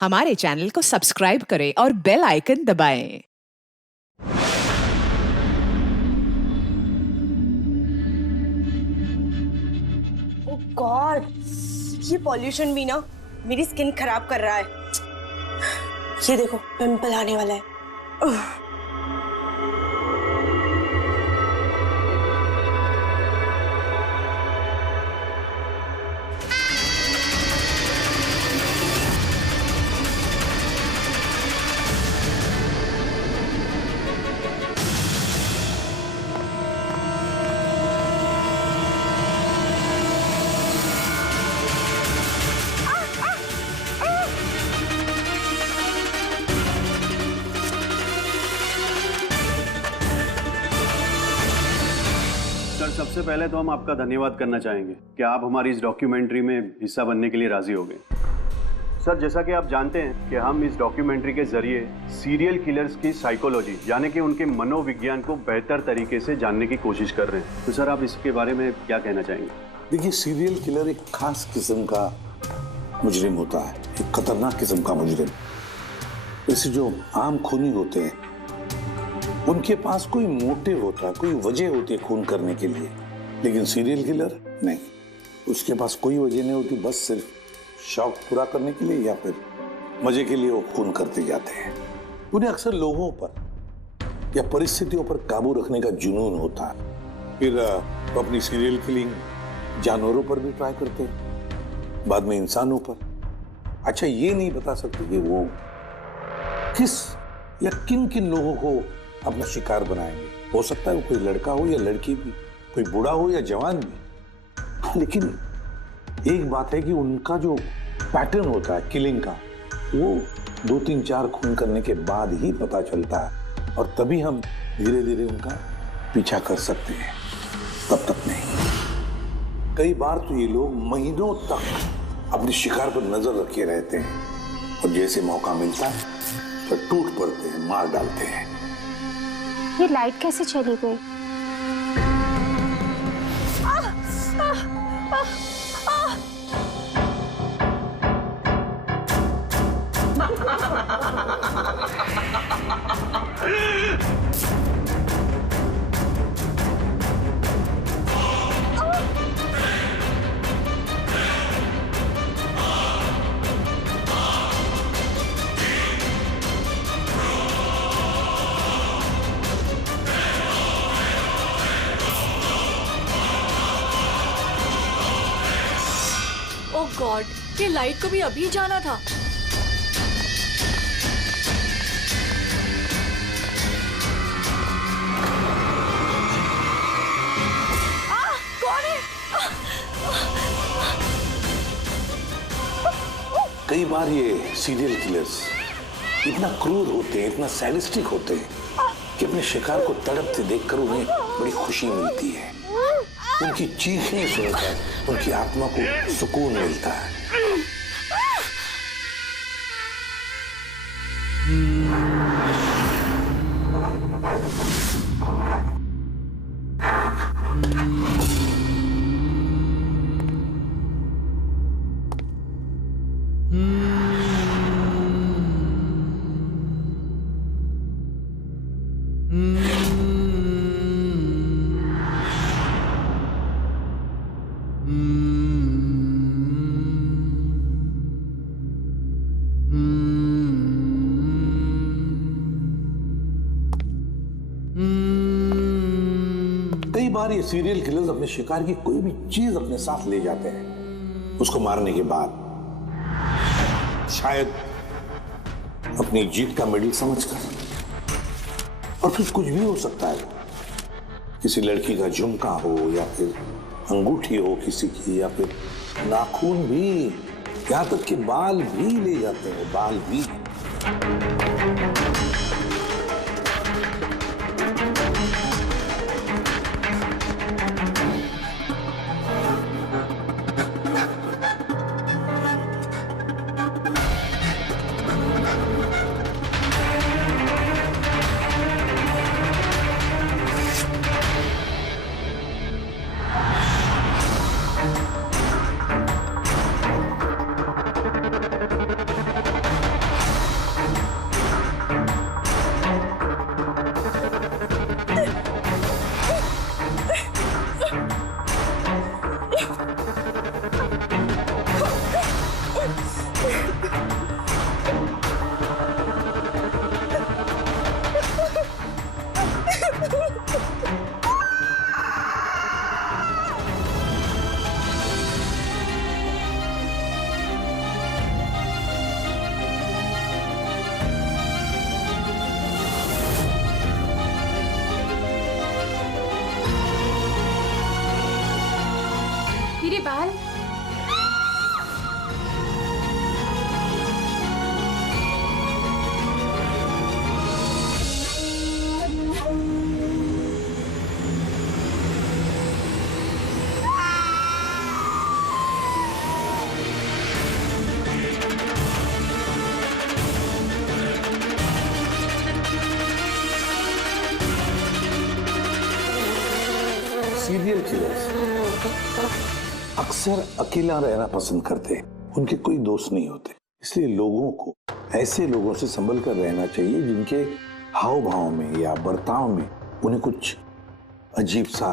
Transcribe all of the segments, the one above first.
हमारे चैनल को सब्सक्राइब करें और बेल आइकन दबाएं। ओह गॉड, ये पॉल्यूशन भी ना मेरी स्किन खराब कर रहा है। ये देखो पिंपल आने वाला है। सर, सबसे पहले तो हम आपका धन्यवाद करना चाहेंगे कि आप हमारी इस डॉक्यूमेंट्री में हिस्सा बनने के लिए राजी हो गए। सर, जैसा कि आप जानते हैं कि हम इस डॉक्यूमेंट्री के जरिए सीरियल किलर्स की साइकोलॉजी यानी कि उनके मनोविज्ञान को बेहतर तरीके से जानने की कोशिश कर रहे हैं। तो सर, आप इसके बारे में क्या कहना चाहेंगे? देखिए, सीरियल किलर एक खास किस्म का मुजरिम होता है, एक खतरनाक किस्म का मुजरिम। जैसे जो आम खूनी होते हैं उनके पास कोई मोटिव होता है, कोई वजह होती है खून करने के लिए, लेकिन सीरियल किलर नहीं, उसके पास कोई वजह नहीं होती, बस सिर्फ शौक पूरा करने के लिए या फिर मजे के लिए वो खून करते जाते हैं। उन्हें अक्सर लोगों पर या परिस्थितियों पर काबू रखने का जुनून होता है। फिर वो अपनी सीरियल किलिंग जानवरों पर भी ट्राई करते हैं, बाद में इंसानों पर। अच्छा, ये नहीं बता सकते कि वो किस या किन किन लोगों को अपना शिकार बनाएंगे। हो सकता है वो कोई लड़का हो या लड़की भी, कोई बूढ़ा हो या जवान भी, लेकिन एक बात है कि उनका जो पैटर्न होता है किलिंग का, वो 2-3-4 खून करने के बाद ही पता चलता है, और तभी हम धीरे धीरे उनका पीछा कर सकते हैं, तब तक नहीं। कई बार तो ये लोग महीनों तक अपने शिकार पर नजर रखे रहते हैं, और जैसे मौका मिलता है तो टूट पड़ते हैं, मार डालते हैं। ये लाइट कैसे चली गई? ओह गॉड, ये लाइट को भी अभी जाना था। कौन है? कई बार ये सीरियल किलर्स इतना क्रूर होते हैं, इतना सैडिस्टिक होते हैं कि अपने शिकार को तड़पते देखकर उन्हें बड़ी खुशी मिलती है। उनकी चीखें सुनकर उनकी आत्मा को सुकून मिलता है। कई बार ये सीरियल किलर्स अपने शिकार की कोई भी चीज अपने साथ ले जाते हैं, उसको मारने के बाद शायद अपनी जीत का मेडल समझकर। और फिर कुछ भी हो सकता है, किसी लड़की का झुमका हो या फिर अंगूठी हो किसी की, या फिर नाखून भी, यहां तक कि बाल भी ले जाते हैं, बाल भी। विशाल, सीरियल किलर्स अक्सर अकेला रहना पसंद करते हैं। उनके कोई दोस्त नहीं होते, इसलिए लोगों को ऐसे लोगों से संभल कर रहना चाहिए जिनके हाव भाव में या बर्ताव में उन्हें कुछ अजीब सा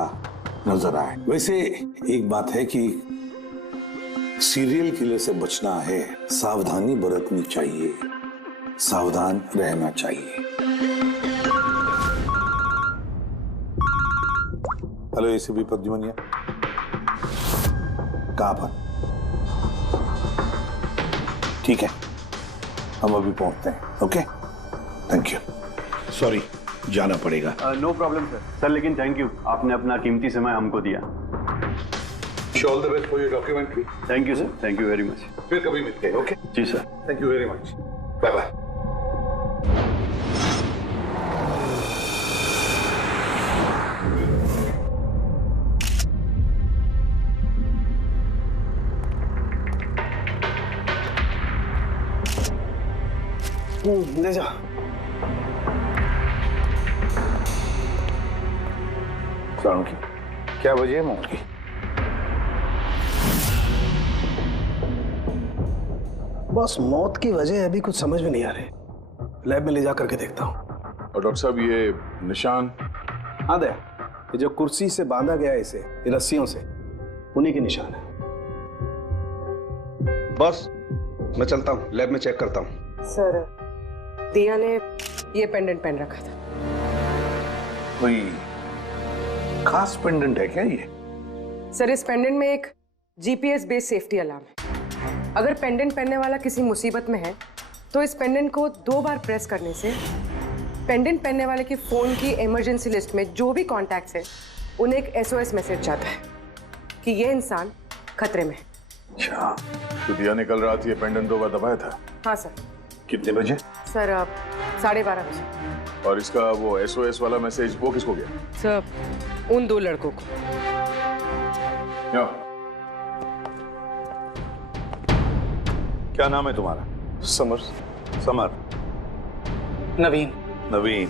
नजर आए। वैसे एक बात है कि सीरियल किलर से बचना है, सावधानी बरतनी चाहिए, सावधान रहना चाहिए। हेलो एसीपी प्रद्युमनिया, कहां पर? ठीक है, हम अभी पहुंचते हैं। Okay, thank you. सॉरी, जाना पड़ेगा। No problem sir. सर लेकिन थैंक यू, आपने अपना कीमती समय हमको दिया। All the best for your documentary. Thank you sir, thank you very much. फिर कभी मिलते हैं। Okay ji sir. Thank you very much. Bye bye. ले जा। शाम की क्या वजह है मौत की? बस मौत की वजह अभी कुछ समझ में नहीं आ रही। लैब में ले जा करके देखता हूँ। और डॉक्टर साहब ये निशान? हाँ दया, ये जो कुर्सी से बांधा गया है इसे, ये रस्सियों से, उन्हीं के निशान है। बस मैं चलता हूँ, लैब में चेक करता हूँ। सर, दिया ने ये पेंडेंट पहन रखा था। कोई खास पेंडेंट है क्या ये? सर, इस पेंडेंट में एक जीपीएस बेस्ड सेफ्टी अलार्म है। अगर पेंडेंट पहनने वाला किसी मुसीबत में है तो इस पेंडेंट को 2 बार प्रेस करने से पेंडेंट पहनने वाले की फोन की इमरजेंसी लिस्ट में जो भी कॉन्टैक्ट्स है उन्हें एक SOS मैसेज जाता है कि ये इंसान खतरे में है। अच्छा, तो दिया ने कल रात ये पेंडेंट 2 बार दबाया था? हाँ सर। कितने बजे? सर, 12:30 बजे। और इसका वो SOS वाला मैसेज वो किसको गया? सर, उन 2 लड़कों को। क्या नाम है तुम्हारा? समर। समर। नवीन। नवीन।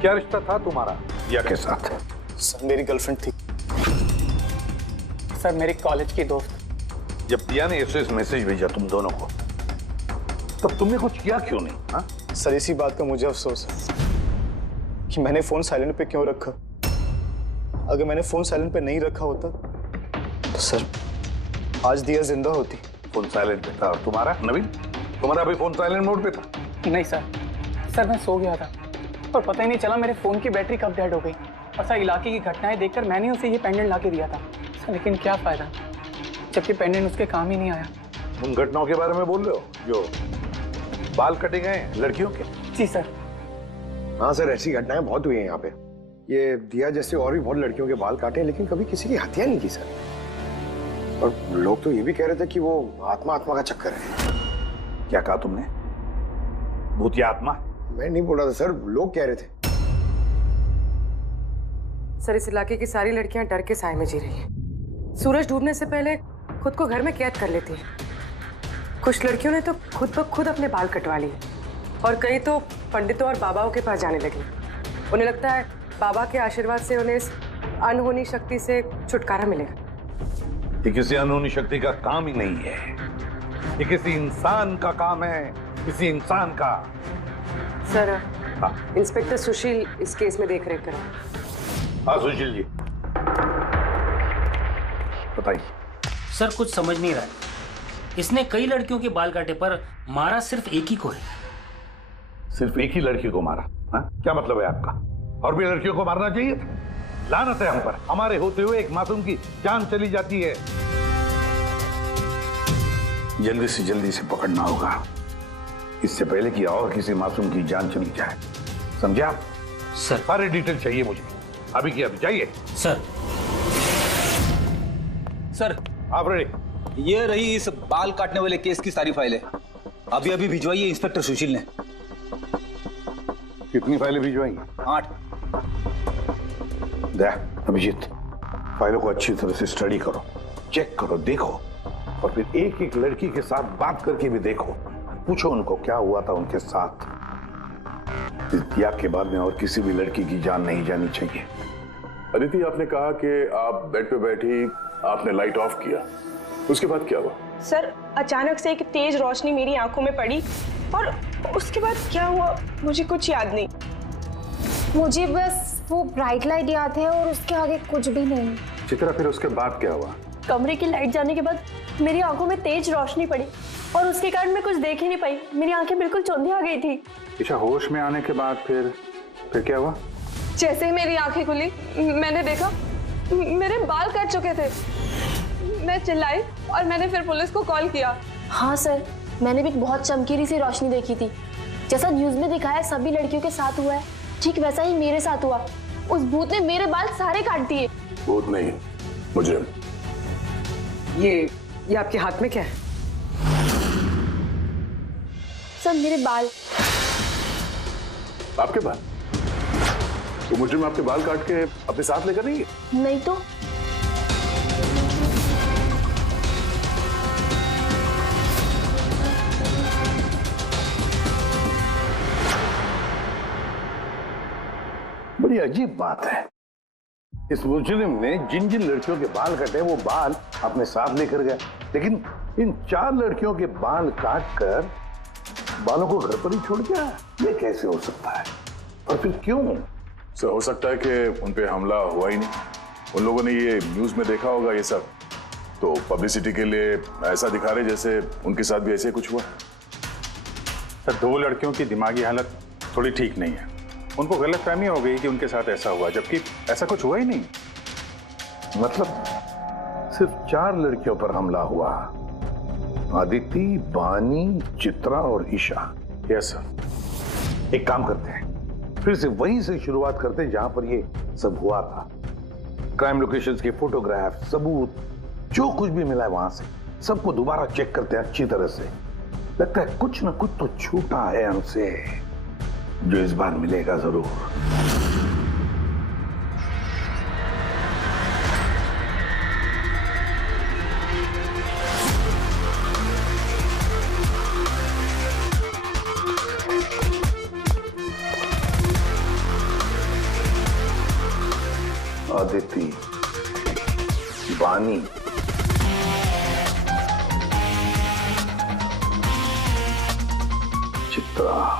क्या रिश्ता था तुम्हारा या के साथ? सर, मेरी गर्लफ्रेंड थी। सर, मेरी कॉलेज की दोस्त। जब दिया ने SOS मैसेज भेजा तुम दोनों को, तब तुमने कुछ किया क्यों नहीं? हाँ? सर, इसी बात का मुझे अफसोस है कि मैंने फोन साइलेंट पे क्यों रखा। अगर मैंने फोन साइलेंट पे नहीं रखा होता तो सर आज दिया जिंदा होती। फोन साइलेंट पे था। और तुम्हारा नवीन, तुम्हारा भी फोन साइलेंट मोड पे था? नहीं सर, मैं सो गया था और पता ही नहीं चला मेरे फोन की बैटरी कब डेड हो गई। और सर, इलाके की घटनाएं देखकर मैंने उसे ये पेंडेंट ला के दिया था सर, लेकिन क्या फायदा जबकि पेंडेंट उसके काम ही नहीं आया। उन घटनाओं के बारे में बोल रहे हो जो बाल कटे गए लड़कियों के? जी सर। हाँ सर, ऐसी घटनाएं बहुत हुई हैं यहाँ पे। ये दिया जैसे और भी बहुत लड़कियों के बाल काटे हैं, लेकिन कभी किसी की हत्या नहीं की सर। और लोग तो ये भी कह रहे थे कि वो आत्मा का चक्कर है। क्या कहा तुमने? भूत या आत्मा? मैं नहीं बोल रहा था सर, लोग कह रहे थे। सर, इस इलाके की सारी लड़कियां डर के साए में जी रही हैं। सूरज डूबने से पहले खुद को घर में कैद कर लेती हैं। कुछ लड़कियों ने तो खुद ब खुद अपने बाल कटवा लिए और कई तो पंडितों और बाबाओं के पास जाने लगी। उन्हें लगता है बाबा के आशीर्वाद से उन्हें इस अनहोनी शक्ति से छुटकारा मिलेगा। ये किसी अनहोनी शक्ति का काम ही नहीं है, ये किसी इंसान का काम है, किसी इंसान का। सर, हाँ। इंस्पेक्टर सुशील इस केस में देख रेख करें। हाँ सुशील जी, बताइए। सर, कुछ समझ नहीं रहा है। इसने कई लड़कियों के बाल काटे पर मारा सिर्फ एक ही को है। सिर्फ एक ही लड़की को मारा? हाँ? क्या मतलब है आपका? और भी लड़कियों को मारना चाहिए था? लानत है हम पर, हमारे होते हुए एक मासूम की जान चली जाती है। जल्दी से जल्दी से पकड़ना होगा, इससे पहले कि और किसी मासूम की जान चली जाए। समझे आप? सर। सारे डिटेल चाहिए मुझे, अभी की अभी। जाइए। सर। आप रेडी? ये रही इस बाल काटने वाले केस की सारी फाइलें। अभी अभी भिजवाइए इंस्पेक्टर सुशील ने। कितनी फाइलें भिजवाई? 8। अभिजीत, फाइलों को अच्छी तरह से स्टडी करो, चेक करो, देखो, और फिर एक एक लड़की के साथ बात करके भी देखो। पूछो उनको क्या हुआ था उनके साथ। इस दिया के बाद में और किसी भी लड़की की जान नहीं जानी चाहिए। अदिति, आपने कहा कि आप बेड पे बैठी आपने लाइट ऑफ किया, उसके बाद क्या हुआ? सर, अचानक से एक तेज रोशनी मेरी आंखों में पड़ी और उसके बाद क्या हुआ मुझे कुछ याद नहीं। मुझे बस वो ब्राइट लाइट याद है और उसके आगे कुछ भी नहीं। चित्रा, फिर उसके बाद क्या हुआ? कमरे की लाइट जाने के बाद मेरी आंखों में तेज रोशनी पड़ी और उसके कारण मैं कुछ देख ही नहीं पाई। मेरी आंखें बिल्कुल चौंधी आ गई थी। ईशा, होश में आने के बाद फिर क्या हुआ? जैसे ही मेरी आंखें खुली मैंने देखा मेरे बाल कट चुके थे। मैं चिल्लाई और मैंने फिर पुलिस को कॉल किया। हाँ सर, मैंने भी बहुत चमकीली सी रोशनी देखी थी। जैसा न्यूज में दिखाया सभी लड़कियों के साथ हुआ है, ठीक वैसा ही मेरे साथ हुआ। उस भूत ने मेरे बाल सारे काट दिए। भूत नहीं, मुझे। ये आपके हाथ में क्या है? सर, मेरे बाल। आपके बाल? तो मुजरिम आपके बाल काट के अपने साथ लेकर नहीं गए? नहीं तो। बड़ी अजीब बात है, इस मुजरिम ने जिन जिन लड़कियों के बाल कटे वो बाल अपने साथ लेकर गया, लेकिन इन 4 लड़कियों के बाल काट कर बालों को घर पर ही छोड़ गया। ये कैसे हो सकता है और फिर क्यों? सर, हो सकता है कि उन पे हमला हुआ ही नहीं। उन लोगों ने ये न्यूज में देखा होगा ये सब, तो पब्लिसिटी के लिए ऐसा दिखा रहे जैसे उनके साथ भी ऐसे कुछ हुआ। सर, 2 लड़कियों की दिमागी हालत थोड़ी ठीक नहीं है। उनको गलतफहमी हो गई कि उनके साथ ऐसा हुआ, जबकि ऐसा कुछ हुआ ही नहीं। मतलब सिर्फ 4 लड़कियों पर हमला हुआ? आदिति, बानी, चित्रा और ईशा। Yes sir. एक काम करते हैं, फिर से वहीं से शुरुआत करते हैं जहां पर ये सब हुआ था। क्राइम लोकेशंस के फोटोग्राफ, सबूत, जो कुछ भी मिला है वहां से सबको दोबारा चेक करते हैं अच्छी तरह से। लगता है कुछ ना कुछ तो छूटा है हमसे, जो इस बार मिलेगा जरूर। आदिति, बानी, चित्रा,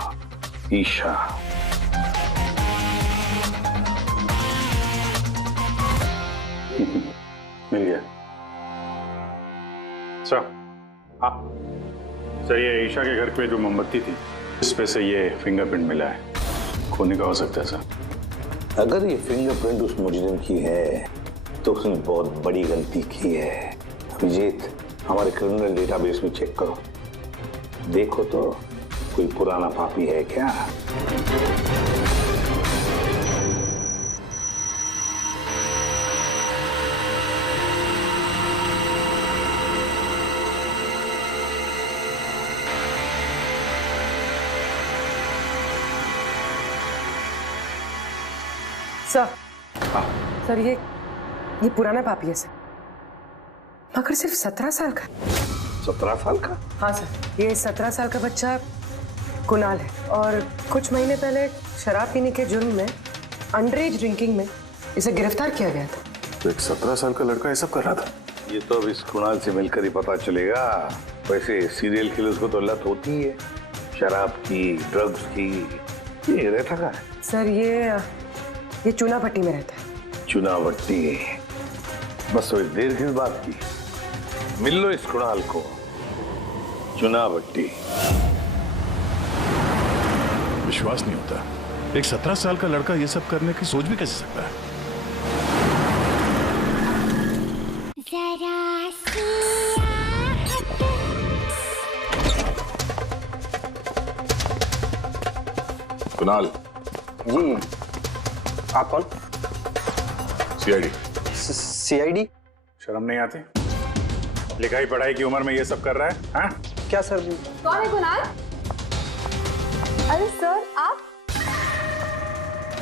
ईशा, मिल गया सर। हाँ सर, ये ईशा के घर पे जो मोमबत्ती थी इस पे से ये फिंगरप्रिंट मिला है। खोने का हो सकता है सर। अगर ये फिंगरप्रिंट उस मुजरिम की है तो उसने बहुत बड़ी गलती की है। अभिजीत, हमारे क्रिमिनल डेटाबेस में चेक करो, देखो तो कोई पुराना पापी है क्या? सर, सर ये पुराना पापी है सर, मगर सिर्फ 17 साल का। 17 साल का? हाँ सर, ये 17 साल का बच्चा कुणाल है और कुछ महीने पहले शराब पीने के जुर्म में अंडर एज ड्रिंकिंग में इसे गिरफ्तार किया गया था। तो एक 17 साल का लड़का ये सब कर रहा था? ये तो अब इस कुणाल से मिलकर ही पता चलेगा। वैसे सीरियल किलर्स को तो लत होती है शराब की, ड्रग्स की। ये रहता कहाँ है? सर ये चूनाभट्टी में रहता है। चुनावट्टी? बस थोड़ी देर किस बात की, मिल लो इस कुणाल को। चुनावट्टी। विश्वास नहीं होता, एक 17 साल का लड़का ये सब करने की सोच भी कैसे सकता है? कुणाल जी, आप कौन? सीआईडी। सीआईडी? शर्म नहीं आती? लिखाई पढ़ाई की उम्र में ये सब कर रहा है? हाँ? क्या सर? कौन है कुणाल? अरे सर आप?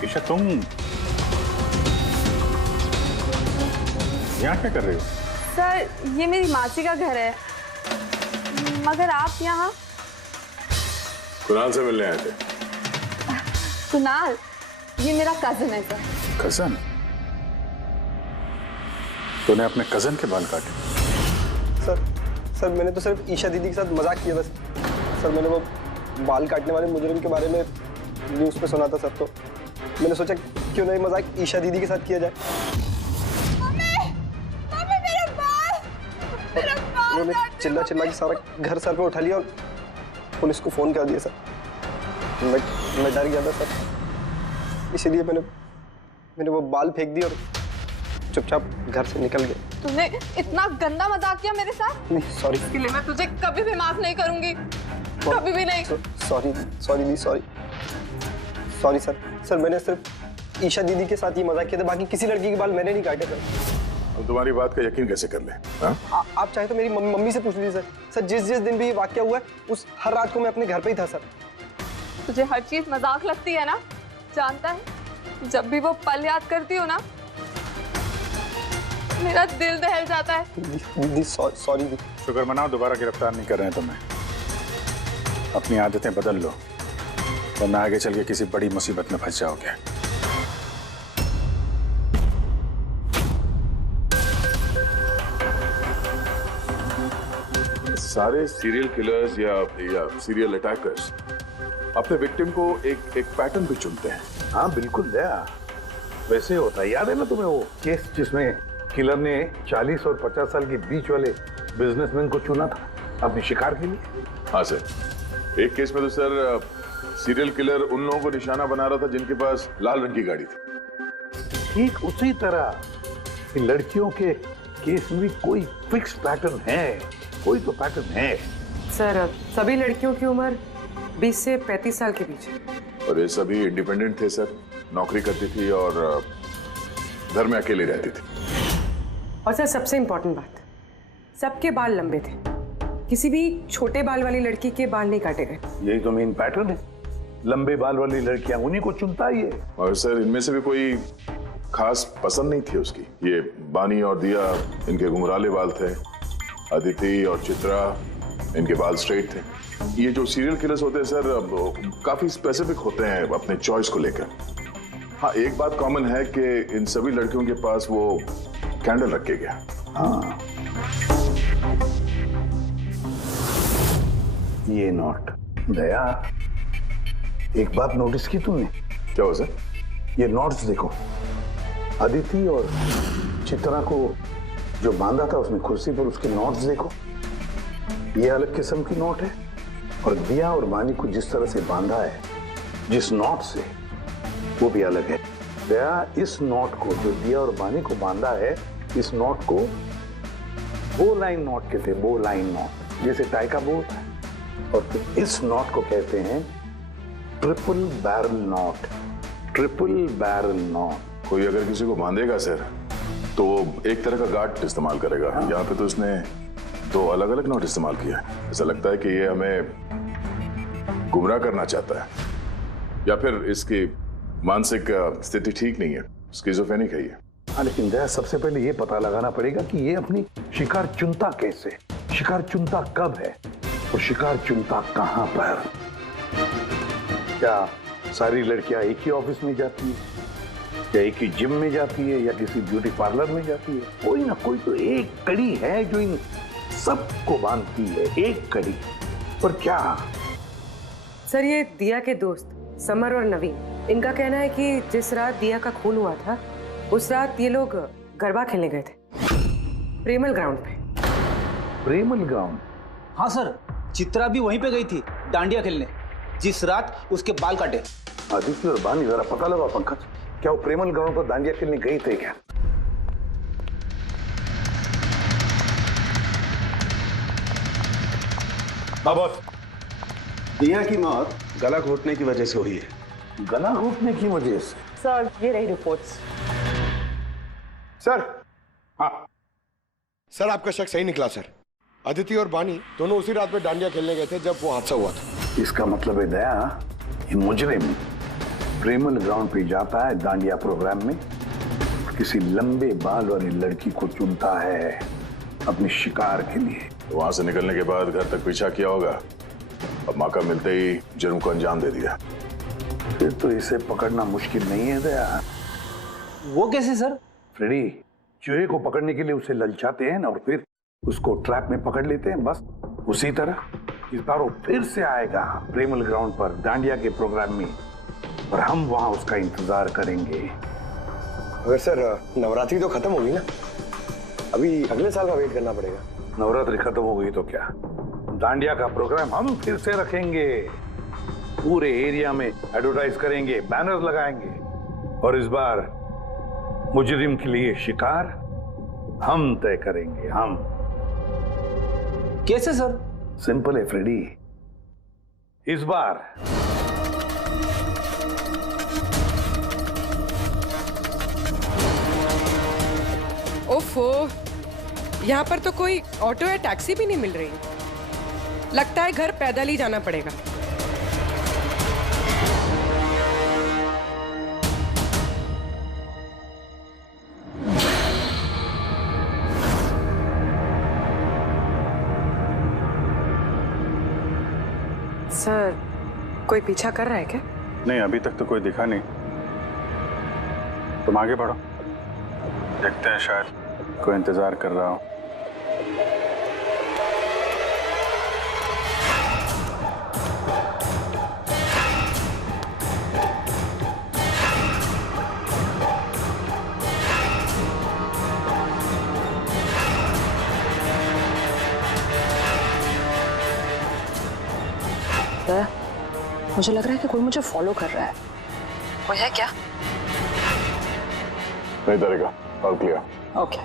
ईशा तुम यहाँ क्या कर रही हो? सर ये मेरी मासी का घर है, मगर आप यहाँ? कुणाल से मिलने आए थे। कुणाल ये मेरा कजन है सर। कजन? तूने अपने कजन के बाल काटे? सर मैंने तो सिर्फ ईशा दीदी के साथ मजाक किया था सर। मैंने वो बाल काटने वाले मुजरिम के बारे में न्यूज़ पे सुना था सर, तो मैंने सोचा क्यों नहीं मजाक ईशा दीदी के साथ किया जाए। उन्होंने चिल्ला के सारा घर सर पे उठा लिया और पुलिस को फोन कर दिया सर। मैं डर गया था सर, इसीलिए मैंने वो बाल फेंक दिए और चुपचाप घर से निकल गए। तूने इतना गंदा मजाक किया मेरे साथ? सॉरी। इसके लिए मैं तुझे कभी भी माफ नहीं करूंगी, कभी भी नहीं। Sorry sir. मैंने सिर्फ ईशा दीदी के साथ ही मजाक किया था, बाकी किसी लड़की के बाल मैंने नहीं काटे सर। अब तुम्हारी बात का यकीन कैसे कर ले? आप चाहे तो मेरी मम्मी से पूछ लीजिए सर। जिस दिन भी ये वाकया हुआ है उस हर रात को मैं अपने घर पे ही था सर। तुझे हर चीज मजाक लगती है ना? जानता है जब भी वो पल याद करती हो ना मेरा दिल दहल जाता है। दीदी सॉरी दीदी। शुक्र मनाओ दोबारा गिरफ्तार नहीं कर रहे हैं तुम्हें। अपनी आदतें बदल लो वरना आगे चल के किसी बड़ी मुसीबत में फंस जाओगे। सारे सीरियल किलर्स या सीरियल अटैकर्स अपने विक्टिम को एक पैटर्न पे चुनते हैं। हाँ बिल्कुल दया, वैसे होता है। याद है ना तुम्हें वो केस जिसमें किलर ने 40 और 50 साल के बीच वाले बिजनेसमैन को चुना था अपने शिकार के लिए? हाँ सर, एक केस में तो सर सीरियल किलर उन लोगों को निशाना बना रहा था जिनके पास लाल रंग की गाड़ी थी। ठीक उसी तरह लड़कियों के केस में भी कोई फिक्स पैटर्न है, कोई तो पैटर्न है। सर सभी लड़कियों की उम्र 20 से 35 साल के बीच है। और ये सभी इंडिपेंडेंट थे सर, नौकरी करती थी और घर में अकेले रहती थी। और सर सबसे इम्पोर्टेंट बात, सबके बाल लंबे थे, किसी भी छोटे बाल वाली लड़की के बाल नहीं काटे गए। यही तो मेन पैटर्न है, लंबे बाल वाली लड़कियां उन्हीं को चुनता ही है। और सर इनमें से भी कोई खास पसंद नहीं थी उसकी। ये बानी और दिया इनके घुंघराले बाल थे, अदिति और चित्रा इनके बाल स्ट्रेट थे। ये जो सीरियल किलर्स होते हैं सर काफी स्पेसिफिक होते हैं अपने चॉइस को लेकर। हाँ एक बात कॉमन है कि इन सभी लड़कियों के पास वो कैंडल रख के गया। हाँ ये नोट दया, एक बात नोटिस की तुमने? क्या हो सर? ये नोट्स देखो, अदिति और चित्रा को जो बांधा था उसने कुर्सी पर, उसके नोट्स देखो, ये अलग किस्म की नोट है। और दिया और बानी को जिस तरह से बांधा है जिस नोट से, वो भी अलग है। दया इस नोट को जो दिया और बानी को बांधा है, इस नोट को बो लाइन नोट कहते हैं, बो लाइन नोट, जैसे टाई का बो होता है। और फिर इस नोट को कहते हैं triple barrel note, triple barrel note. कोई अगर किसी को बांधेगा सर तो एक तरह का गार्ड इस्तेमाल करेगा। यहाँ पे तो उसने दो अलग अलग नोट इस्तेमाल किया। ऐसा लगता है कि ये हमें गुमराह करना चाहता है, या फिर इसकी मानसिक स्थिति ठीक नहीं है, स्किज़ोफ्रेनिक है ये। हाँ लेकिन दया सबसे पहले ये पता लगाना पड़ेगा कि ये अपनी शिकार चुनता कैसे, शिकार चुनता कब है और शिकार चुनता कहाँ पर। क्या सारी लड़कियां एक ही ऑफिस में जाती है, या एक ही जिम में जाती है, या किसी ब्यूटी पार्लर में जाती है? कोई ना कोई तो एक कड़ी है जो इन सबको बांधती है, एक कड़ी। पर क्या? सर ये दिया के दोस्त समर और नवीन, इनका कहना है कि जिस रात दिया का खून हुआ था उस रात ये लोग गरबा खेलने गए थे प्रेमल ग्राउंड पे। प्रेमल ग्राउंड? हाँ सर, चित्रा भी वहीं पे गई थी डांडिया खेलने जिस रात उसके बाल काटे। आदित्य और बानी जरा पता लगा पंकज, क्या वो प्रेमल ग्राउंड पर डांडिया खेलने गई थे क्या? बॉस, दिया की मौत गला घोटने की वजह से हुई है। गला घोटने की वजह से? सर ये रही रिपोर्ट्स। सर, हाँ सर आपका शक सही निकला सर। अदिति और बानी दोनों उसी रात में डांडिया खेलने गए थे जब वो हादसा हुआ था। इसका मतलब है दया, ये मुजरिम प्रेमल ग्राउंड पे जाता है डांडिया प्रोग्राम में, किसी लंबे बाल वाली लड़की को चुनता है अपने शिकार के लिए। वहां से निकलने के बाद घर तक पीछा किया होगा, अब मौका मिलते ही जुर्म को अंजाम दे दिया। फिर तो इसे पकड़ना मुश्किल नहीं है दया। वो कैसे सर? फ्रेडी, चूहे को पकड़ने के लिए उसे ललचाते हैं ना, और फिर उसको ट्रैप में पकड़ लेते हैं, बस उसी तरह इस बार वो फिर से आएगा प्रेमल ग्राउंड पर डांडिया के प्रोग्राम में, और हम वहां उसका इंतजार करेंगे। अगर सर नवरात्रि तो खत्म होगी ना, अभी अगले साल का वेट करना पड़ेगा। नवरात्रि खत्म हो गई तो क्या, डांडिया का प्रोग्राम हम फिर से रखेंगे, पूरे एरिया में एडवर्टाइज करेंगे, बैनर लगाएंगे, और इस बार मुजरिम के लिए शिकार हम तय करेंगे। हम कैसे सर? सिंपल है फ्रेडी, इस बार ओफो, यहाँ पर तो कोई ऑटो या टैक्सी भी नहीं मिल रही। लगता है घर पैदल ही जाना पड़ेगा। सर, कोई पीछा कर रहा है क्या? नहीं, अभी तक तो कोई दिखा नहीं। तुम आगे बढ़ो, देखते हैं, शायद कोई इंतजार कर रहा हो। मुझे लग रहा है कि कोई मुझे फॉलो कर रहा है। कोई है क्या? नहीं तरीका, ऑल क्लियर। ओके।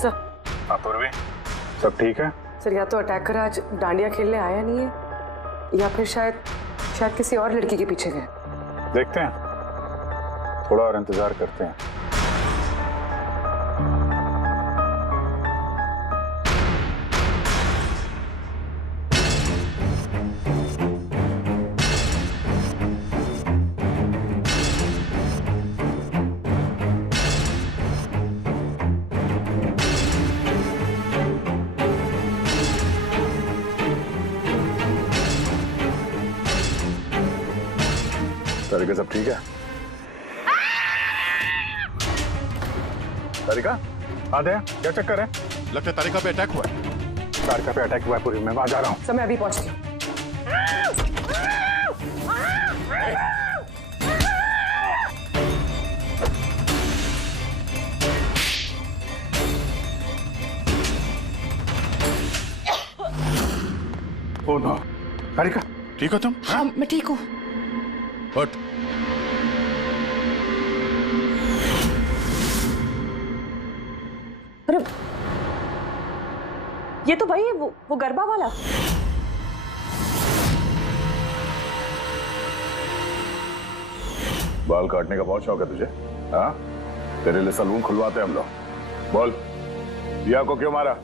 सर, पूर्वी, सब ठीक है? सर, या तो अटैकर आज डांडिया खेलने आया नहीं है, या फिर शायद किसी और लड़की के पीछे गए। देखते हैं, थोड़ा और इंतजार करते हैं। तरीका सब ठीक है? तरीका, आधे क्या चक्कर है? लगता है तरीका पे अटैक हुआ है। तारिका पे अटैक हुआ है पूरी, मैं वहां जा रहा हूँ। सर, मैं अभी पहुंचती हूँ। ओ नो, तारिका, ठीक हो तुम? हाँ, मैं ठीक हूँ। हट। अरे, ये तो भाई वो गरबा वाला। बाल काटने का बहुत शौक है तुझे? हाँ, तेरे लिए सलून खुलवाते हैं हम लोग। बोल, दिया को क्यों मारा?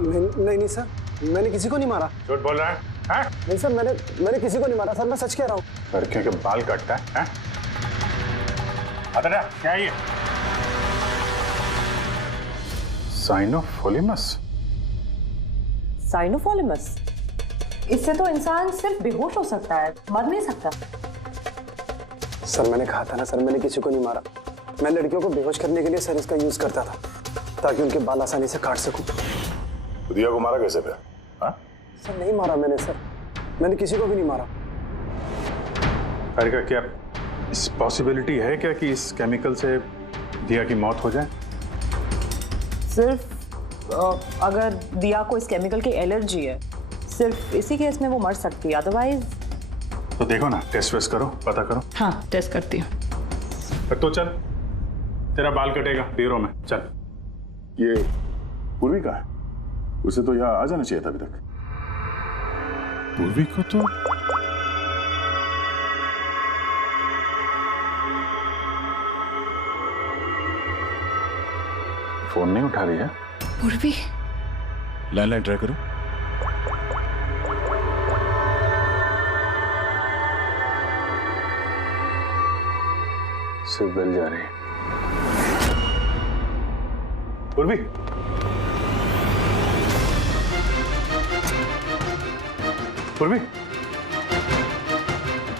नहीं सर, मैंने किसी को नहीं मारा। झूठ बोल रहा है? हाँ? नहीं सर, मैंने किसी को नहीं मारा सर, मैं सच कह रहा हूँ। लड़कियों के बाल काटता है? अतरा, क्या है ये? साइनोफोलिमस। साइनोफोलिमस? इससे तो इंसान सिर्फ बेहोश हो सकता है, मर नहीं सकता। सर, मैंने कहा था ना सर, मैंने किसी को नहीं मारा। मैं लड़कियों को बेहोश करने के लिए सर इसका यूज करता था, ताकि उनके बाल आसानी से काट सकूं। दिया को मारा कैसे पे? हाँ? सर, नहीं मारा मैंने सर, मैंने किसी को भी नहीं मारा। तारिका, क्या इस पॉसिबिलिटी है क्या कि इस केमिकल से दिया की मौत हो जाए? सिर्फ अगर दिया को इस केमिकल की एलर्जी है, सिर्फ इसी केस में वो मर सकती है, अदरवाइज। तो देखो ना, टेस्ट वेस्ट करो, पता करो। हाँ, टेस्ट करती हूँ। तो चल तेरा बाल कटेगा ब्यूरो में, चल। ये पूर्वी का है, उसे तो यहाँ आ जाना चाहिए था अभी तक। पूर्वी को तो फोन नहीं उठा रही है। पूर्वी, लैंडलाइन ट्राई करो। सिर्फ बेल जा रही है। पूर्वी, पूर्वी,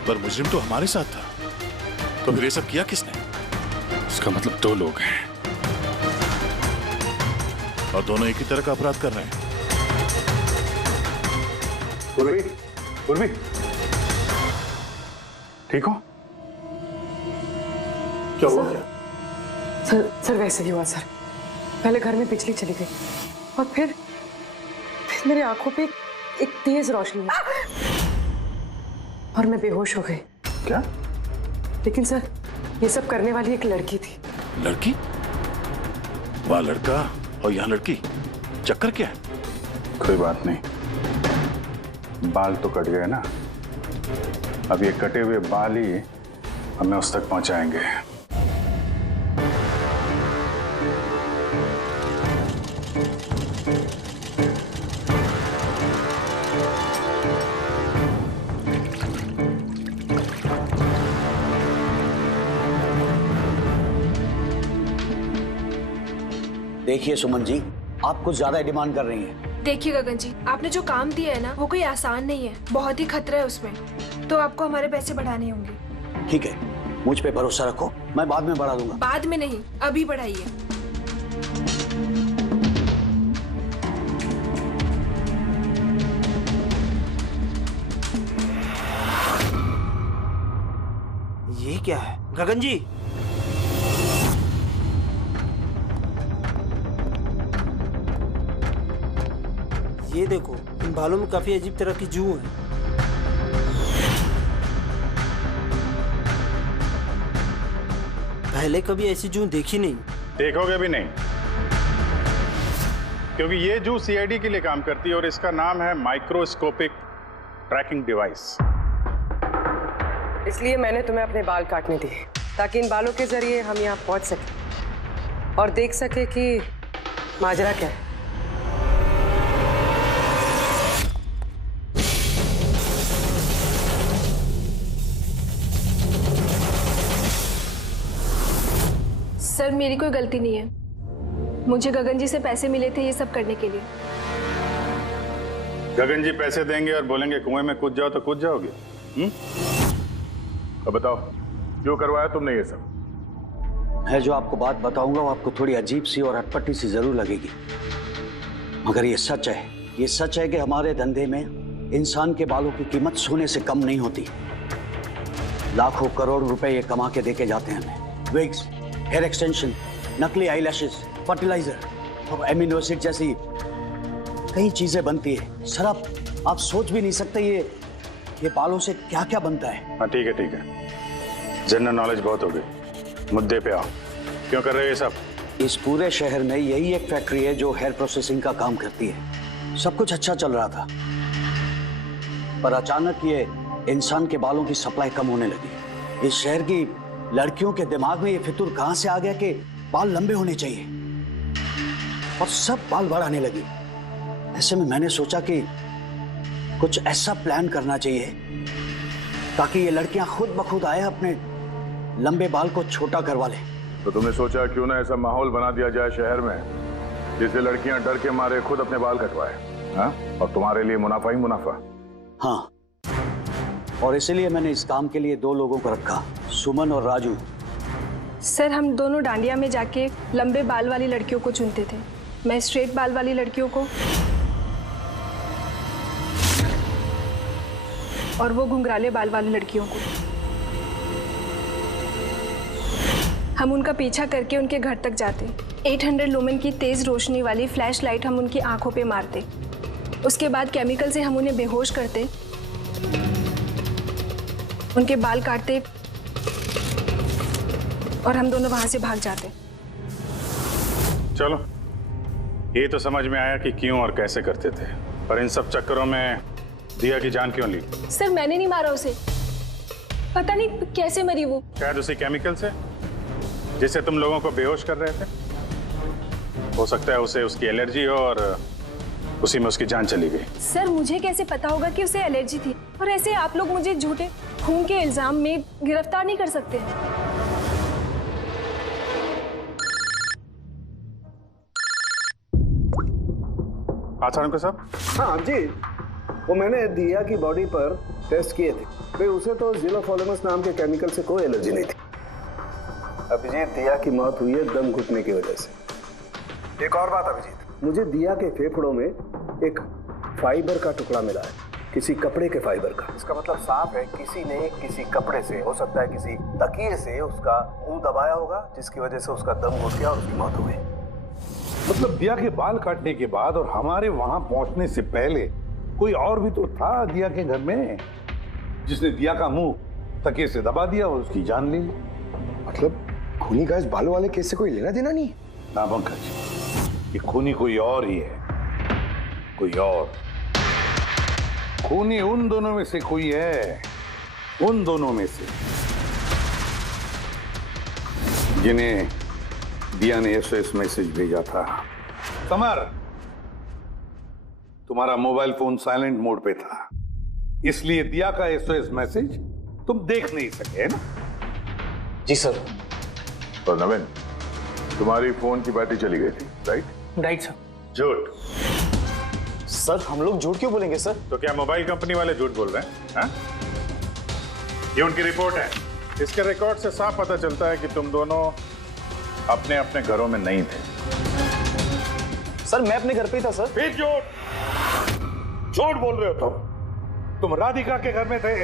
पर मुजरिम तो हमारे साथ था, तो फिर ये सब किया किसने? इसका मतलब 2 लोग हैं और दोनों एक ही तरह का अपराध कर रहे हैं। पूर्वी, पूर्वी, ठीक हो? क्या हुआ? सर वैसे ही हुआ सर। पहले घर में बिजली चली गई और फिर मेरी आंखों पे एक तेज रोशनी आई और मैं बेहोश हो गई। क्या? लेकिन सर ये सब करने वाली एक लड़की थी। लड़की? वहाँ लड़का और यहाँ लड़की, चक्कर क्या है? कोई बात नहीं, बाल तो कट गए ना, अब ये कटे हुए बाल ही हमें उस तक पहुंचाएंगे। देखिए सुमन जी, आप कुछ ज्यादा डिमांड कर रही हैं। देखिए गगन जी, आपने जो काम दिया है ना, वो कोई आसान नहीं है, बहुत ही खतरा है उसमें, तो आपको हमारे पैसे बढ़ाने होंगे। ठीक है, मुझ पे भरोसा रखो, मैं बाद में बढ़ा दूंगा। बाद में नहीं, अभी बढ़ाइए। ये क्या है गगन जी? ये देखो, इन बालों में काफी अजीब तरह की जू है। पहले कभी ऐसी जू देखी नहीं। देखोगे भी नहीं, क्योंकि ये जू सीआईडी के लिए काम करती है और इसका नाम है माइक्रोस्कोपिक ट्रैकिंग डिवाइस। इसलिए मैंने तुम्हें अपने बाल काटने दिए, ताकि इन बालों के जरिए हम यहाँ पहुंच सके और देख सके कि माजरा क्या है। सर मेरी कोई गलती नहीं है, मुझे गगन जी से पैसे मिले थे ये सब करने के लिए। गगन जी पैसे देंगे और बोलेंगे कुएं में कूद जाओ तो कूद जाओगे? अब बताओ, क्यों करवाया तुमने ये सब? मैं जो आपको बात बताऊंगा वो आपको थोड़ी अजीब सी और अटपटी सी जरूर लगेगी, मगर ये सच है। ये सच है कि हमारे धंधे में इंसान के बालों की कीमत सोने से कम नहीं होती। लाखों करोड़ रुपए ये कमा के देके जाते हैं हमें। विग्स, हेयर एक्सटेंशन, नकली आईलैशेस, फर्टिलाइजर और एमिनो एसिड जैसी कई चीजें बनती है। सर आप सोच भी नहीं सकते ये बालों से क्या क्या बनता है। हाँ ठीक है ठीक है, जनरल नॉलेज बहुत हो गई, मुद्दे पे आओ। क्यों कर रहे हो ये सब? इस पूरे शहर में यही एक फैक्ट्री है जो हेयर प्रोसेसिंग का काम करती है। सब कुछ अच्छा चल रहा था, पर अचानक ये इंसान के बालों की सप्लाई कम होने लगी। इस शहर की लड़कियों के दिमाग में ये फितूर कहां से आ गया कि बाल लंबे होने चाहिए, और सब बाल बढ़ाने लगी। ऐसे में मैंने सोचा कि कुछ ऐसा प्लान करना चाहिए ताकि ये लड़कियां खुद ब खुद आए अपने लंबे बाल को छोटा करवा लें। तो तुमने सोचा क्यों ना ऐसा माहौल बना दिया जाए शहर में जिससे लड़कियां डर के मारे खुद अपने बाल कटवाए, हाँ? और तुम्हारे लिए मुनाफा ही मुनाफा। हाँ, और इसीलिए मैंने इस काम के लिए 2 लोगों को रखा, सुमन और राजू। सर हम दोनों डांडिया में जाके लंबे बाल वाली लड़कियों को चुनते थे, मैं स्ट्रेट बाल वाली लड़कियों को और वो घुंघराले बाल वाली लड़कियों को। हम उनका पीछा करके उनके घर तक जाते, 800 लुमेन की तेज रोशनी वाली फ्लैश लाइट हम उनकी आंखों पे मारते, उसके बाद केमिकल से हम उन्हें बेहोश करते, उनके बाल काटते और हम दोनों वहां से भाग जाते। चलो, ये तो समझ में आया कि क्यों और कैसे करते थे, पर इन सब चक्करों में दिया की जान क्यों ली? सर मैंने नहीं मारा उसे, पता नहीं कैसे मरी वो। शायद उसी केमिकल से जिससे तुम लोगों को बेहोश कर रहे थे। हो सकता है उसे उसकी एलर्जी हो और उसी में उसकी जान चली गई। सर मुझे कैसे पता होगा कि उसे एलर्जी थी, और ऐसे आप लोग मुझे झूठे खून के इल्जाम में गिरफ्तार नहीं कर सकते। आचार्य साहब। हाँ जी, वो मैंने दिया की बॉडी पर टेस्ट किए थे भाई, उसे तो जिलोफॉलेमस नाम के केमिकल से कोई एलर्जी नहीं थी। अभिजीत, दिया की मौत हुई है दम घुटने की वजह से। एक और बात अभिजीत, मुझे दिया के फेफड़ों में एक फाइबर का टुकड़ा मिला है, किसी कपड़े के फाइबर का। इसका मतलब साफ है किसी ने किसी कपड़े से, हो सकता है किसी तकिए से, उसका मुंह दबाया होगा, जिसकी वजह से उसका दम घुट गया और उसकी मौत हो गई। मतलब दिया के बाल काटने के बाद और हमारे वहां पहुंचने से पहले कोई और भी तो था दिया के घर में, जिसने दिया का मुंह तकिए से दबा दिया और उसकी जान ले ली। मतलब खूनी का इस बालों वाले केस से कोई लेना देना नहीं? ना पंकज, ये खूनी कोई और ही है, कोई और। खूनी उन दोनों में से कोई है, उन दोनों में से जिन्हें दिया ने एसओएस मैसेज भेजा था। समर, तुम्हारा मोबाइल फोन साइलेंट मोड पे था, इसलिए दिया का एसओएस मैसेज तुम देख नहीं सके, है ना? जी सर। और नवीन, तुम्हारी फोन की बैटरी चली गई थी, राइट? Right sir. झूठ। सर हम लोग झूठ क्यों बोलेंगे सर? तो क्या मोबाइल कंपनी वाले झूठ बोल रहे हैं? हाँ? ये उनकी रिपोर्ट है, इसके रिकॉर्ड से साफ पता चलता है कि तुम दोनों अपने अपने घरों में नहीं थे। सर मैं अपने घर पे ही था सर। फिर झूठ बोल रहे हो तुम राधिका के घर में थे।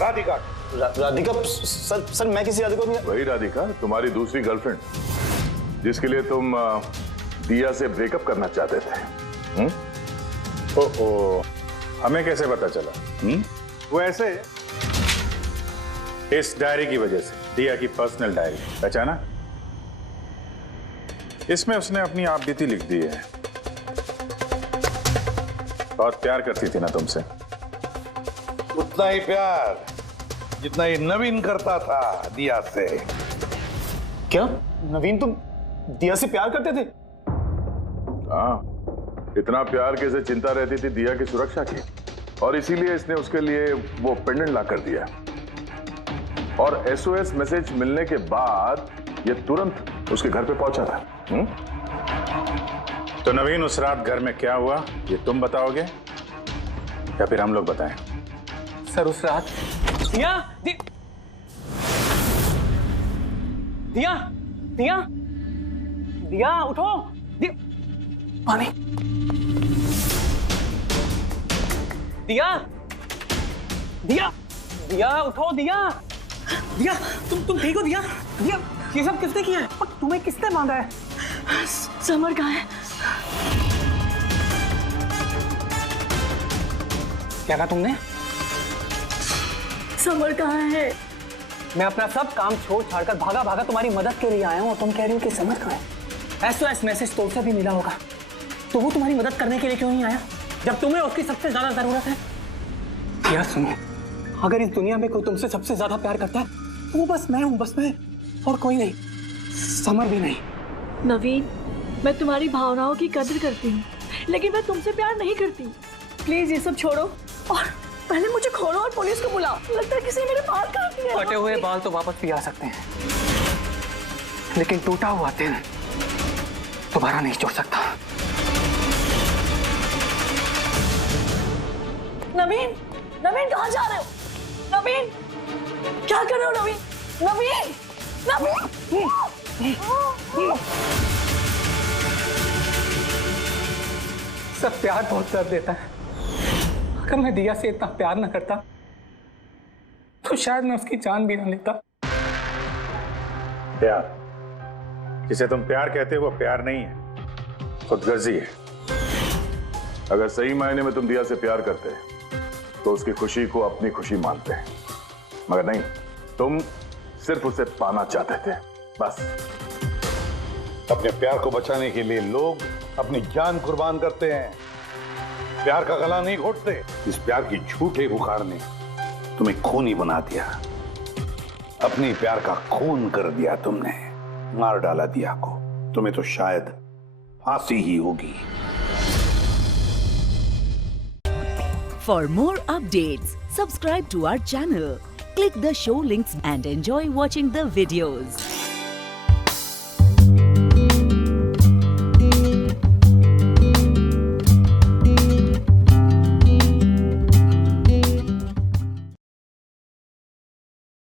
राधिका राधिका सर मैं किसी राधिका नहीं। वही राधिका, तुम्हारी दूसरी गर्लफ्रेंड, जिसके लिए तुम दिया से ब्रेकअप करना चाहते थे। ओहो, हमें कैसे पता चला? वो ऐसे, इस डायरी की वजह से, दिया की पर्सनल डायरी, पहचाना? इसमें उसने अपनी आप बीती लिख दी है। बहुत प्यार करती थी ना तुमसे? उतना ही प्यार जितना ये नवीन करता था दिया से। क्या नवीन तुम दिया से प्यार करते थे? हाँ, इतना प्यार कैसे चिंता रहती थी दिया की सुरक्षा की, और इसीलिए इसने उसके लिए वो पेंडेंट ला कर दिया। और एसओएस मैसेज मिलने के बाद ये तुरंत उसके घर पे पहुंचा था। तो नवीन, उस रात घर में क्या हुआ ये तुम बताओगे या फिर हम लोग बताएं? सर उस रात दिया दिया दिया दिया उठो, पानी, दिया दिया दिया उठो, दिया दिया तुम ठीक हो? दिया दिया ये सब किसने किया है? और तुम्हें किसने बांधा है? समर कहाँ है? क्या कहा तुमने? समर कहाँ है? मैं अपना सब काम छोड़ छाड़कर भागा भागा तुम्हारी मदद के लिए आया हूँ और तुम कह रही हो कि समर कहाँ है? एसओएस मैसेज तो उसे भी मिला होगा, तो वो तुम्हारी मदद करने के लिए क्यों नहीं आया जब तुम्हें उसकी सबसे ज्यादा जरूरत है? क्या सुनिए, अगर इस दुनिया में कोई तुमसे सबसे ज्यादा प्यार करता है तो वो बस मैं हूँ, बस मैं, और कोई नहीं, समर भी नहीं। नवीन, मैं तुम्हारी भावनाओं की कदर करती हूँ, लेकिन मैं तुमसे प्यार नहीं करती। प्लीज ये सब छोड़ो और पहले मुझे खोलो और पुलिस को बुलाओ। लगता है किसी ने मेरे बाल काट दिए। कटे हुए बाल तो वापस भी आ सकते हैं, लेकिन टूटा हुआ दिल दोबारा नहीं जोड़ सकता। नवीन, नवीन कहाँ जा रहे हो? नवीन, क्या कर रहे हो? नवीन, नवीन, नवीन। सब प्यार बहुत दर्द देता है। अगर मैं दिया से इतना प्यार न करता तो शायद मैं उसकी जान भी न लेता। प्यार, जिसे तुम प्यार कहते हो वो प्यार नहीं है, खुदगर्जी है। अगर सही मायने में तुम दिया से प्यार करते तो उसकी खुशी को अपनी खुशी मानते, मगर नहीं, तुम सिर्फ उसे पाना चाहते थे, बस। अपने प्यार को बचाने के लिए लोग अपनी जान कुर्बान करते हैं, प्यार का गला नहीं घोटते। इस प्यार की झूठे बुखार ने तुम्हें खूनी बना दिया, अपने प्यार का खून कर दिया तुमने, मार डाला दिया को। तुम्हें तो शायद फांसी ही होगी। For more updates, subscribe to our channel, click the show links and enjoy watching the videos.